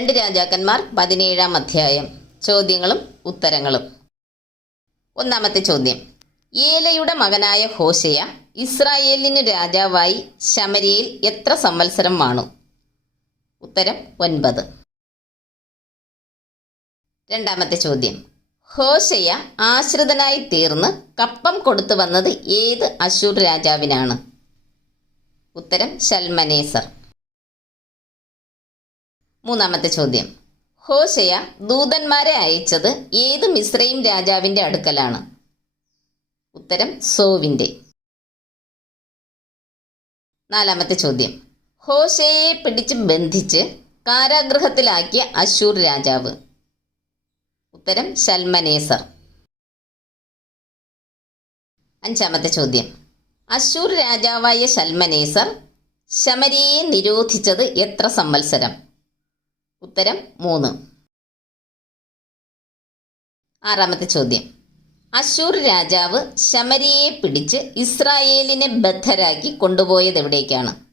രണ്ട് രാജാക്കന്മാർ പതിനേഴാം അധ്യായം. ചോദ്യങ്ങളും ഉത്തരങ്ങളും. ഒന്നാമത്തെ ചോദ്യം. ഏലയുടെ മകനായ ഹോശയ ഇസ്രായേലിനു രാജാവായി ശമരിയിൽ എത്ര സംവത്സരം വാണു? ഉത്തരം ഒൻപത്. രണ്ടാമത്തെ ചോദ്യം. ഹോശയ ആശ്രിതനായി തീർന്ന് കപ്പം കൊടുത്തു വന്നത് ഏത് അശൂർ രാജാവിനാണ്? ഉത്തരം ശൽമനേസർ. മൂന്നാമത്തെ ചോദ്യം. ഹോഷയ ദൂതന്മാരെ അയച്ചത് ഏത് മിശ്രയും രാജാവിന്റെ അടുക്കലാണ്? ഉത്തരം സോവിന്റെ. നാലാമത്തെ ചോദ്യം. ഹോഷയെ പിടിച്ച് ബന്ധിച്ച് കാരാഗൃഹത്തിലാക്കിയ അശൂർ രാജാവ്. ഉത്തരം ശൽമനേസർ. അഞ്ചാമത്തെ ചോദ്യം. അശൂർ രാജാവായ ശൽമനേസർ ശമരിയെ നിരോധിച്ചത് എത്ര സംവത്സരം? ഉത്തരം മൂന്ന്. ആറാമത്തെ ചോദ്യം. അശൂർ രാജാവ് ശമരിയെ പിടിച്ച് ഇസ്രായേലിനെ ബദ്ധരാക്കി കൊണ്ടുപോയത് എവിടേക്കാണ്?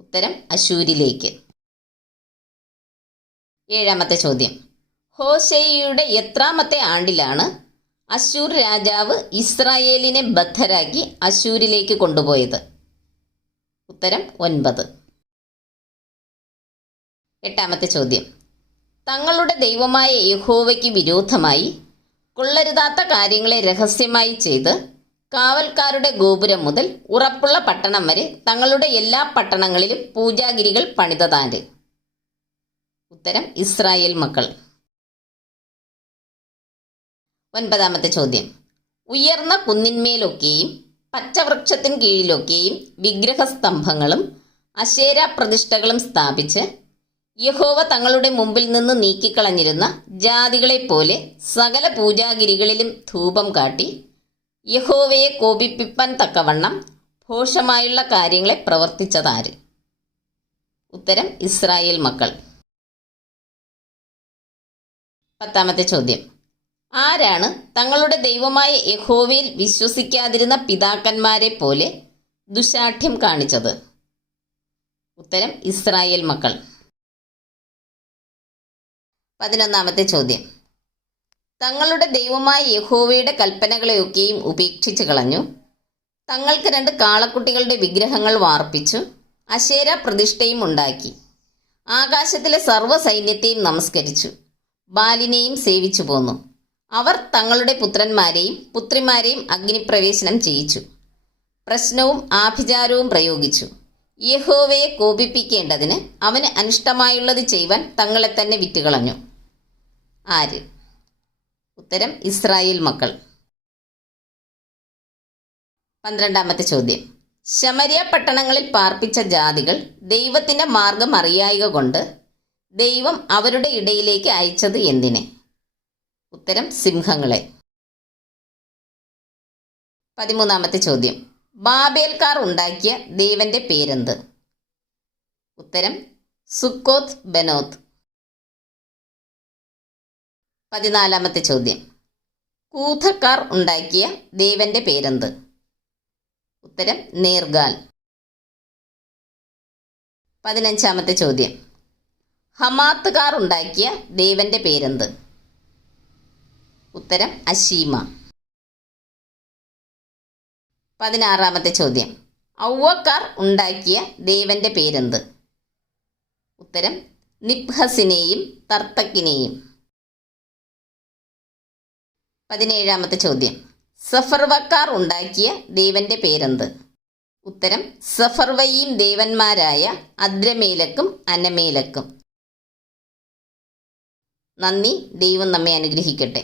ഉത്തരം അശൂരിലേക്ക് ഏഴാമത്തെ ചോദ്യം. ഹോഷയുടെ എത്രാമത്തെ ആണ്ടിലാണ് അശൂർ രാജാവ് ഇസ്രായേലിനെ ബദ്ധരാക്കി അശൂരിലേക്ക് കൊണ്ടുപോയത്? ഉത്തരം ഒൻപത്. എട്ടാമത്തെ ചോദ്യം. തങ്ങളുടെ ദൈവമായ യഹോവയ്ക്ക് വിരോധമായി കൊള്ളരുതാത്ത കാര്യങ്ങളെ രഹസ്യമായി ചെയ്ത് കാവൽക്കാരുടെ ഗോപുരം മുതൽ ഉറപ്പുള്ള പട്ടണം വരെ തങ്ങളുടെ എല്ലാ പട്ടണങ്ങളിലും പൂജാഗിരികൾ പണിതതാര് ഉത്തരം ഇസ്രായേൽ മക്കൾ. ഒൻപതാമത്തെ ചോദ്യം. ഉയർന്ന കുന്നിന്മേലൊക്കെയും പച്ചവൃക്ഷത്തിൻ കീഴിലൊക്കെയും വിഗ്രഹസ്തംഭങ്ങളും അശേര പ്രതിഷ്ഠകളും സ്ഥാപിച്ച് യഹോവ തങ്ങളുടെ മുമ്പിൽ നിന്ന് നീക്കിക്കളഞ്ഞിരുന്ന ജാതികളെപ്പോലെ സകല പൂജാഗിരികളിലും ധൂപം കാട്ടി യഹോവയെ കോപിപ്പിപ്പാൻ തക്കവണ്ണം ഘോഷമായുള്ള കാര്യങ്ങളെ പ്രവർത്തിച്ചതാര്? ഉത്തരം ഇസ്രായേൽ മക്കൾ. പത്താമത്തെ ചോദ്യം. ആരാണ് തങ്ങളുടെ ദൈവമായ യഹോവയിൽ വിശ്വസിക്കാതിരുന്ന പിതാക്കന്മാരെ പോലെ ദുശാഠ്യം കാണിച്ചത്? ഉത്തരം ഇസ്രായേൽ മക്കൾ. പതിനൊന്നാമത്തെ ചോദ്യം. തങ്ങളുടെ ദൈവമായ യഹോവയുടെ കൽപ്പനകളെയൊക്കെയും ഉപേക്ഷിച്ച് കളഞ്ഞു. തങ്ങൾക്ക് രണ്ട് കാളക്കുട്ടികളുടെ വിഗ്രഹങ്ങൾ വാർപ്പിച്ചു. അശേര പ്രതിഷ്ഠയും ഉണ്ടാക്കി. ആകാശത്തിലെ സർവ സൈന്യത്തെയും നമസ്കരിച്ചു. ബാലിനെയും സേവിച്ചു പോന്നു. അവർ തങ്ങളുടെ പുത്രന്മാരെയും പുത്രിമാരെയും അഗ്നിപ്രവേശനം ചെയ്യിച്ചു. പ്രശ്നവും ആഭിചാരവും പ്രയോഗിച്ചു. യഹോവയെ കോപിപ്പിക്കേണ്ടതിന് അവന് അനിഷ്ടമായുള്ളത് ചെയ്യുവാൻ തങ്ങളെ തന്നെ വിറ്റുകളഞ്ഞു ആര്? ഉത്തരം ഇസ്രായേൽ മക്കൾ. പന്ത്രണ്ടാമത്തെ ചോദ്യം. ശമരിയ പട്ടണങ്ങളിൽ പാർപ്പിച്ച ജാതികൾ ദൈവത്തിന്റെ മാർഗം അറിയായിക കൊണ്ട് ദൈവം അവരുടെ ഇടയിലേക്ക് അയച്ചത് എന്തിനെ? ഉത്തരം സിംഹങ്ങളെ. പതിമൂന്നാമത്തെ ചോദ്യം. ബാബേൽക്കാർ ഉണ്ടാക്കിയ ദൈവന്റെ പേരെന്ത്? ഉത്തരം സുക്കോത്ത് ബനോത്ത്. പതിനാലാമത്തെ ചോദ്യം. കൂഥക്കാർ ഉണ്ടാക്കിയ ദേവന്റെ പേരെന്ത്? ഉത്തരം നേർഗാൽ. പതിനഞ്ചാമത്തെ ചോദ്യം. ഹമാത്തുകാർ ഉണ്ടാക്കിയ ദേവന്റെ പേരെന്ത്? ഉത്തരം അശീമ. പതിനാറാമത്തെ ചോദ്യം. ഔവക്കാർ ഉണ്ടാക്കിയ ദേവന്റെ പേരെന്ത്? ഉത്തരം നിബ്ഹസിനെയും തർത്തക്കിനെയും. പതിനേഴാമത്തെ ചോദ്യം. സഫർവക്കാർ ഉണ്ടാക്കിയ ദേവന്റെ പേരെന്ത്? ഉത്തരം സഫർവയും ദേവന്മാരായ അദ്രമേലക്കും അനമേലക്കും. നന്ദി ദൈവം നമ്മെ അനുഗ്രഹിക്കട്ടെ.